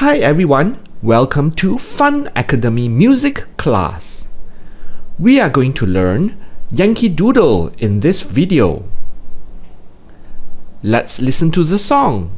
Hi everyone, welcome to Fun Academy Music class. We are going to learn Yankee Doodle in this video. Let's listen to the song.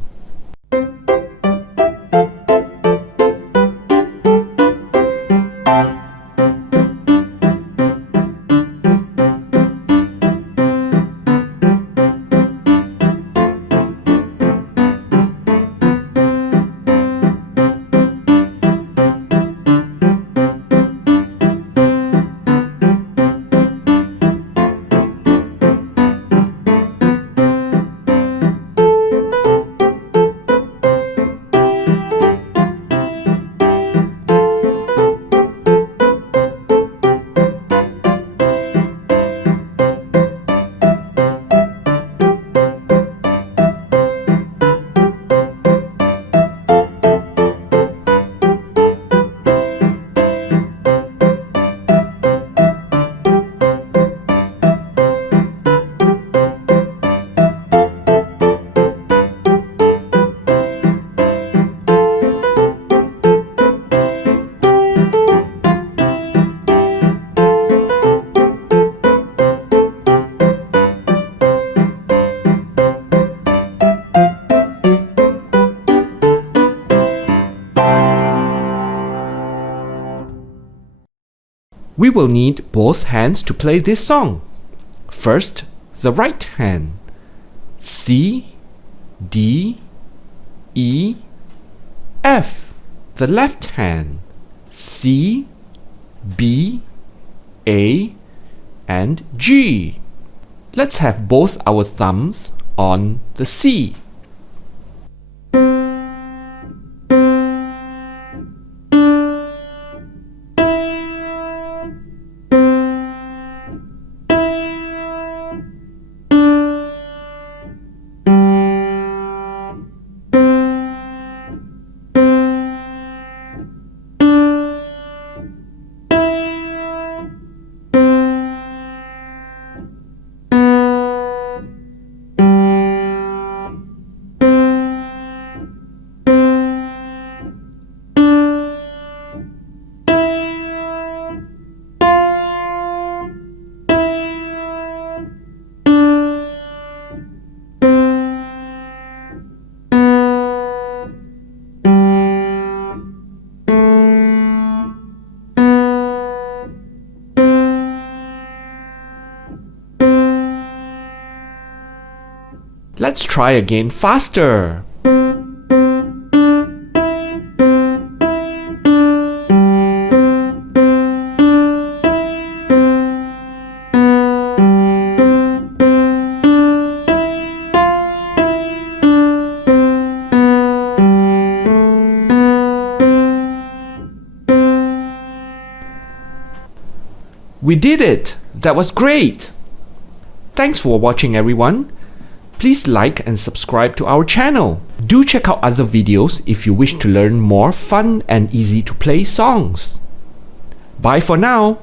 We will need both hands to play this song. First, the right hand. C, D, E, F. The left hand. C, B, A, and G. Let's have both our thumbs on the C. Let's try again faster. We did it! That was great! Thanks for watching everyone. Please like and subscribe to our channel. Do check out other videos if you wish to learn more fun and easy to play songs. Bye for now.